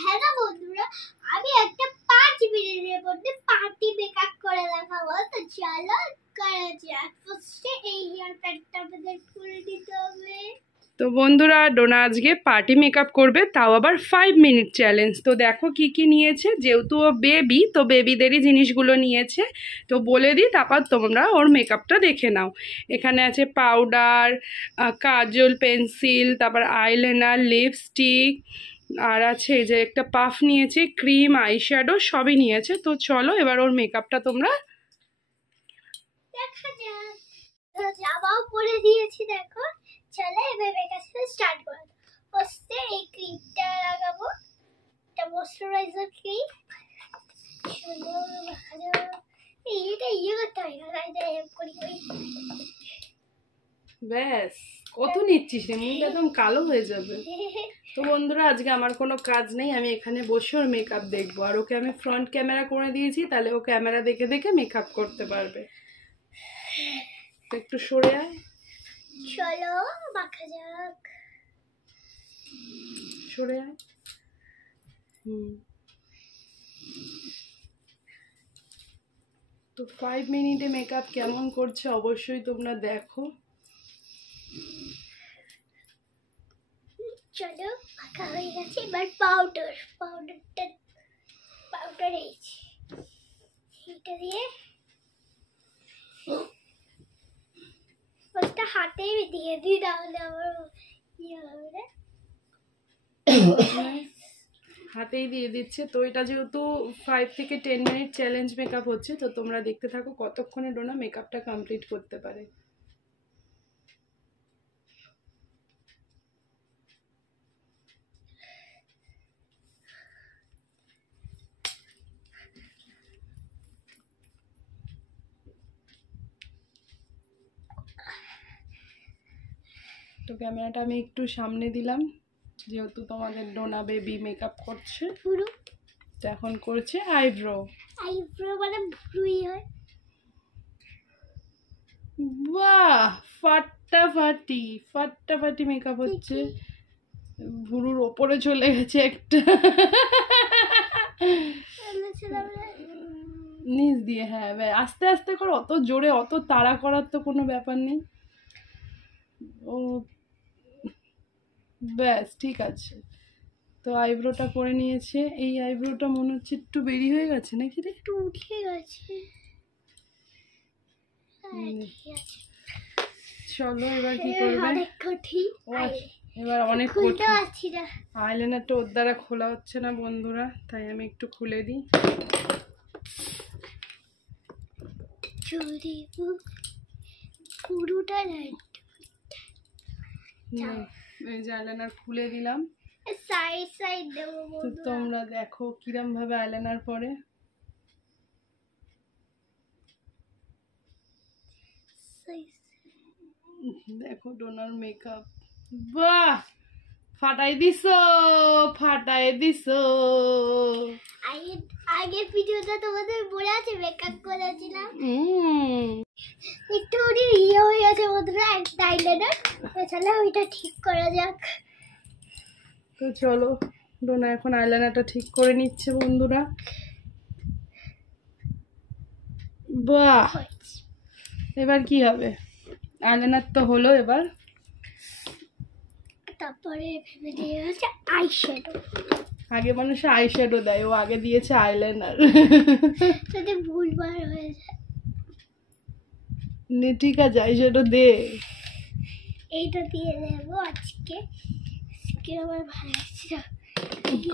হ্যাঁ না বন্ধুরা, আমি একটা 5 মিনিটের মধ্যে পার্টি মেকআপ করে দেখাবো। তো চলো করা যাক। ফার্স্টে এই হেয়ার প্যাকটা আমাদের করে দিতে হবে। তো বন্ধুরা, ডোনা আজকে পার্টি মেকআপ করবে, তাও আবার 5 মিনিট চ্যালেঞ্জ। তো দেখো কি কি নিয়েছে, যেহেতু ও বেবি, তো বেবিদেরই জিনিসগুলো নিয়েছে। তো বলে দিই, তারপর তোমরা ওর মেকআপটা দেখে নাও। এখানে আছে পাউডার, কাজল, পেন্সিল, তারপর আইলাইনার, লিপস্টিক, আর আছে এই যে একটা পাফ নিয়েছে, ক্রিম, আইশ্যাডো সবই নিয়েছে। তো চলো এবার ওর মেকআপটা তোমরা দেখা যাক। জামাও পরে দিয়েছি দেখো। চলো এবার মেকআপটা স্টার্ট করব। ফার্স্টে এই ক্রিমটা লাগাবো, এটা ময়শ্চারাইজার ক্রিম। চলো দেখা যাক। এইটা করতে হয় না, তাই হেল্প করি। ব্যাস, কত নিচ্ছিস রে, মুখ একদম কালো হয়ে যাবে। তো বন্ধুরা, আজকে আমার কোনো কাজ নেই, আমি এখানে বসে ওর মেকআপ দেখবো। আর ওকে আমি ফ্রন্ট ক্যামেরা করে দিয়েছি, তাহলে ও ক্যামেরা দেখে দেখে মেকআপ করতে পারবে। তো একটু সরে আয়, চলো মাখা যাক। সরে আয়। তো 5 মিনিটে মেকআপ কেমন করছে অবশ্যই তোমরা দেখো। চলো মাখা হয়ে গেছে। এবার পাউডার এইছি, এটা দিয়ে ফার্স্টে হাতেই দিয়ে দিই, তাহলে আমার ইয়ে হবে। হাতেই দিয়ে দিচ্ছে। তো এটা যেহেতু 5 থেকে 10 মিনিট চ্যালেঞ্জ মেকআপ হচ্ছে, তো তোমরা দেখতে থাকো কতক্ষণে ডোনা মেকআপটা কমপ্লিট করতে পারে। তো ক্যামেরাটা আমি একটু সামনে দিলাম, যেহেতু তোমাদের ডোনা বেবি মেকআপ করছে। পুরো তো এখন করছে আইব্রো। মানে ভ্রুই হয়। বাহ, ফাটাফাটি মেকআপ হচ্ছে। ভুরুর ওপরে চলে গেছে একটা, নিচ দিয়ে। হ্যাঁ, আস্তে আস্তে করো, অত জোরে অত তাড়া করার তো কোনো ব্যাপার নেই। ও ব্যাস, ঠিক আছে। তো আইব্রোটা করে নিয়েছে। এই আইব্রোটা মনে হচ্ছে একটু বেরি হয়ে গেছে নাকি রে? একটু উঠে গেছে। চলো এবার কি করবে? এবার অনেক আইলাইনারটা ওর দ্বারা খোলা হচ্ছে না বন্ধুরা, তাই আমি একটু খুলে দিই। পুরোটা এই যে আইলাইনার খুলে দিলাম। সাইড দেবো। তোমরা দেখো কিরম ভাবে আইলাইনার পরে। দেখো ডোনার মেকআপ, বাহ, ফাটাই দিছো। আগের ভিডিওটা তোমাদের মনে আছে, মেকআপ করেছিলাম। একটু ইয়ে হয়ে গেছে বন্ধুরা, একটা আইলাইনার। তাহলে ওইটা ঠিক করা যাক। তো চলো, ডোনা এখন আইলাইনারটা ঠিক করে নিচ্ছে বন্ধুরা। বাহ, এবার কি হবে? আইলাইনার তো হলো, এবার তারপরে ভেবে দিয়ে আছে আইশ্যাডো। আগে মানুষ আইশ্যাডো দেয়, ও আগে দিয়েছে আইলাইনার। যদি ভুলবার হয়ে যায় নে, ঠিক আছে, আইশ্যাডো দে। এইটা দিয়ে দেবো আজকে। আমার ভালো লাগছে।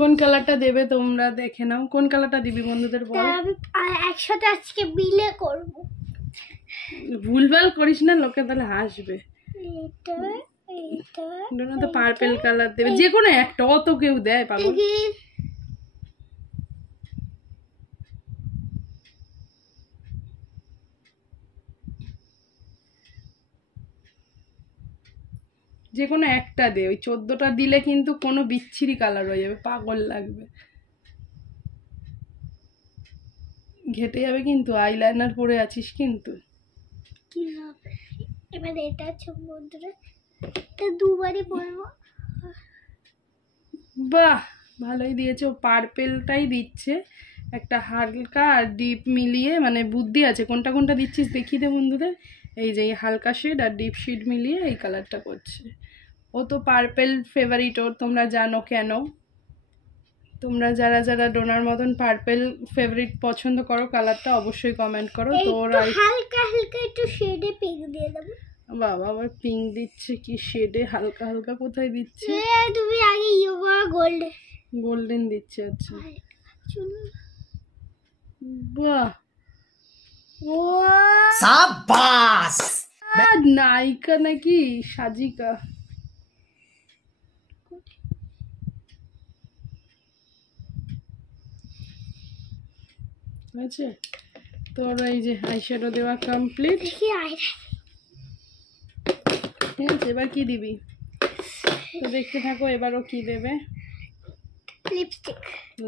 কোন কালারটা দেবে তোমরা দেখে নাও। কোন কালারটা দিবি বন্ধুদের বল। আমি একসাথে আজকে মিলে করব। ভুলভাল করিস না, লোকে তাহলে হাসবে। ডোনা তো পার্পল কালার দেবে, যে কোনো একটা, অত কেউ দেয় পাগল। যে কোনো একটা দে, ওই 14টা দিলে কিন্তু কোনো বিচ্ছিরি কালার হয়ে যাবে, পাগল লাগবে, ঘেটে যাবে কিন্তু। আইলাইনার পরে আছিস কিন্তু। কি হবে এবার? এটা বন্ধুরা, এটা দুবারই পরবো। বাহ, ভালোই দিয়েছে, ও পার্পেলটাই দিচ্ছে, একটা হালকা আর ডিপ মিলিয়ে, মানে বুদ্ধি আছে কোনটা কোনটা দিচ্ছিস দেখিয়ে দে বন্ধুদের। এই যে এই হালকা শেড আর ডিপ শেড মিলিয়ে এই কালারটা করছে। ও তো পার্পেল ফেভারিট ওর, তোমরা জানো কেন। তোমরা যারা যারা ডোনার মতন পার্পেল ফেভারিট পছন্দ করো কালারটা, অবশ্যই কমেন্ট করো। তো ওরা হালকা হালকা একটু শেডে পিঙ্ক দিয়ে দেবো। বাবা আবার পিঙ্ক দিচ্ছে, কি শেডে হালকা হালকা কোথায় দিচ্ছে? তুমি আগে গোল্ড গোল্ডেন দিচ্ছে। আচ্ছা বাহ, ও সাবাস, নায়িকা নাকি সাজিকা। আছে তোর এই যে আইশ্যাডো দেওয়া কমপ্লিট। ঠিক আছে, এবার কি দিবি? তো দেখতে থাকো এবারও কি দেবে।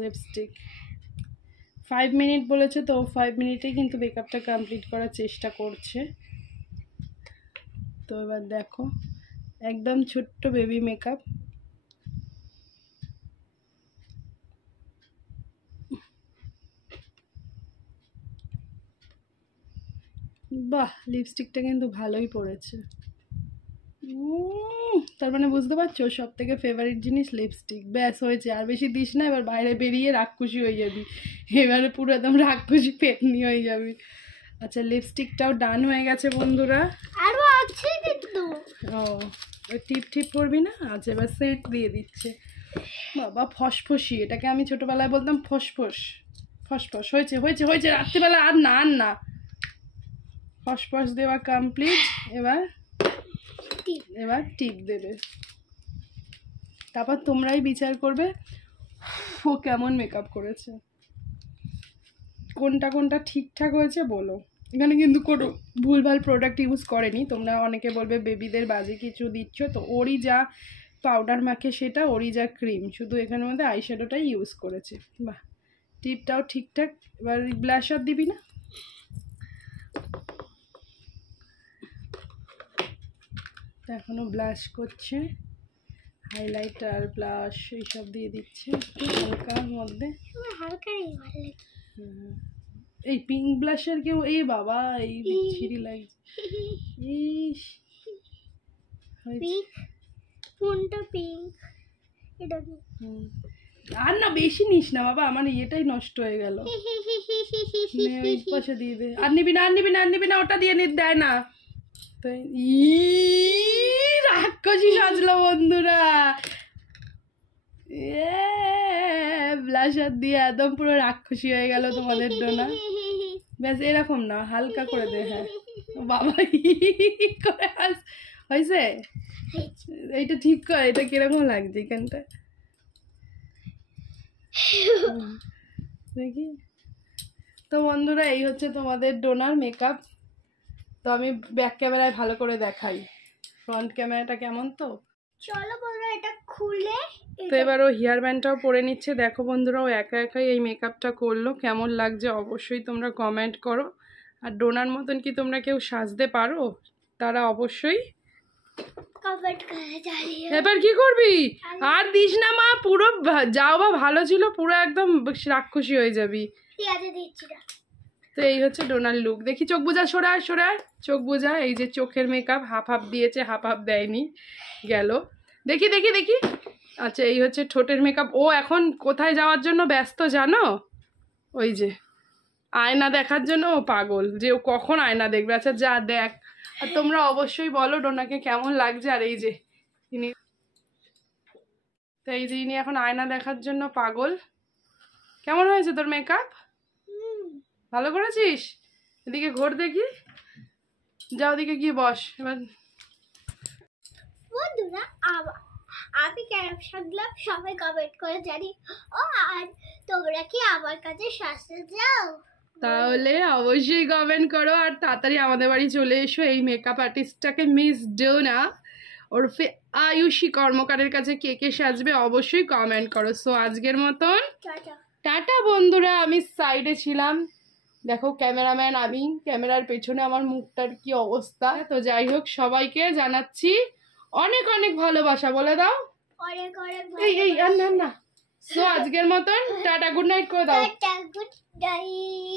লিপস্টিক 5 মিনিট বলেছে, তো 5 মিনিটেই কিন্তু মেকআপটা কমপ্লিট করার চেষ্টা করছে। তো এবার দেখো একদম ছোট্ট বেবি মেকআপ। বাহ, লিপস্টিকটা কিন্তু ভালোই পড়েছে। তার মানে বুঝতে পারছো সব থেকে ফেভারিট জিনিস লিপস্টিক। ব্যাস হয়েছে, আর বেশি দিস না, এবার বাইরে বেরিয়ে রাক্ষসী হয়ে যাবি, এবারে পুরো একদম রাক্ষসী পেতনি হয়ে যাবি। আচ্ছা লিপস্টিকটাও ডান হয়ে গেছে বন্ধুরা। আরো আছে কিন্তু। ও টিপ টিপ করবি না? আচ্ছা এবার সেট দিয়ে দিচ্ছে। বাবা ফসফসি, এটাকে আমি ছোটবেলায় বলতাম ফসফস। ফসফস হয়েছে হয়েছে হয়েছে, রাত্রিবেলা আর না আর না। ফসফস দেওয়া কমপ্লিট, এবার টিপ দেবে। তারপর তোমরাই বিচার করবে ও কেমন মেকআপ করেছে, কোনটা কোনটা ঠিকঠাক হয়েছে বলো। এখানে কিন্তু কোনো ভুলভাল প্রোডাক্ট ইউজ করেনি। তোমরা অনেকে বলবে বেবিদের বাজে কিছু দিচ্ছ, তো ওরই যা পাউডার মাখে সেটা, ওরই যা ক্রিম, শুধু এখানের মধ্যে আইশ্যাডোটাই ইউজ করেছে। বাহ, টিপটাও ঠিকঠাক। এবার ব্লাশার দিবি না? এখনো ব্লাশ করছে, হাইলাইটার ব্লাশ এইসব দিয়ে দিচ্ছে হালকার মধ্যে। এই পিঙ্ক ব্লাশের কেউ, এই বাবা এই বিচ্ছিরি লাগছে। ইস কোনটা পিঙ্ক? এটা আর না বেশি নিস না বাবা, আমার ইয়েটাই নষ্ট হয়ে গেল। ওই পাশে দিয়ে দে। আর নিবি না আর নিবি না আর নিবি না, ওটা দিয়ে দেয় না। রাক্ষসী সাজলো বন্ধুরা, ব্লাশার দিয়ে একদম পুরো রাক্ষসী হয়ে গেল তোমাদের ডোনা। ব্যাস এরকম না, হালকা করে দে। হ্যাঁ বাবা করে হয়েছে, এইটা ঠিক কর। এটা কিরকম লাগছে এখানটা দেখি। তো বন্ধুরা এই হচ্ছে তোমাদের ডোনার মেকআপ। তো আমি ব্যাক ক্যামেরায় ভালো করে দেখাই, ফ্রন্ট ক্যামেরাটা কেমন। তো চলো বন্ধুরা এটা খুলে, তো এবার ও হেয়ার ব্যান্ডটাও পরে নিচ্ছে। দেখো বন্ধুরা ও একা একাই এই মেকআপটা করলো, কেমন লাগছে অবশ্যই তোমরা কমেন্ট করো। আর ডোনার মতন কি তোমরা কেউ সাজতে পারো? তারা অবশ্যই কমেন্ট করে জানিও। এবার কি করবি? আর দিস না মা, পুরো যাও বা ভালো ছিল, পুরো একদম রাক্ষসী হয়ে যাবি। ঠিক আছে দিচ্ছি না। তো এই হচ্ছে ডোনার লুক। দেখি চোখ বোঝা, সরায় সরায় চোখ বোঝা। এই যে চোখের মেকআপ হাফ হাফ দিয়েছে, হাফ হাফ দেয়নি, গেল। দেখি দেখি দেখি। আচ্ছা এই হচ্ছে ঠোঁটের মেকআপ। ও এখন কোথায় যাওয়ার জন্য ব্যস্ত জানো? ওই যে আয়না দেখার জন্য ও পাগল, যে ও কখন আয়না দেখবে। আচ্ছা যা দেখ। আর তোমরা অবশ্যই বলো ডোনাকে কেমন লাগছে। আর এই যে ইনি, তো এই যে ইনি এখন আয়না দেখার জন্য পাগল। কেমন হয়েছে তোর মেকআপ? ভালো করেছিস? এদিকে ঘোর দেখি, যাও ওদিকে গিয়ে বস এবার। বন্ধুরা আমি কেমন সাজলাম সবাই কমেন্ট করে জানি। ও আর তোমরা কি আমার কাছে সাজতে যাও? তাহলে অবশ্যই কমেন্ট করো, আর তাড়াতাড়ি আমাদের বাড়ি চলে এসো। এই মেকআপ আর্টিস্টটাকে মিস ডোনা ওরফে আয়ুষী কর্মকারের কাছে কে কে সাজবে অবশ্যই কমেন্ট করো। সো আজকের মতন টাটা বন্ধুরা। আমি সাইডে ছিলাম, দেখো ক্যামেরাম্যান আমি, ক্যামেরার পেছনে আমার মুখটার কি অবস্থা। তো যাই হোক, সবাইকে জানাচ্ছি অনেক অনেক ভালোবাসা। বলে দাও অনেক অনেক এই এই আর না না সো আজকের মতন টাটা, গুড নাইট করে দাও। Tata, good night.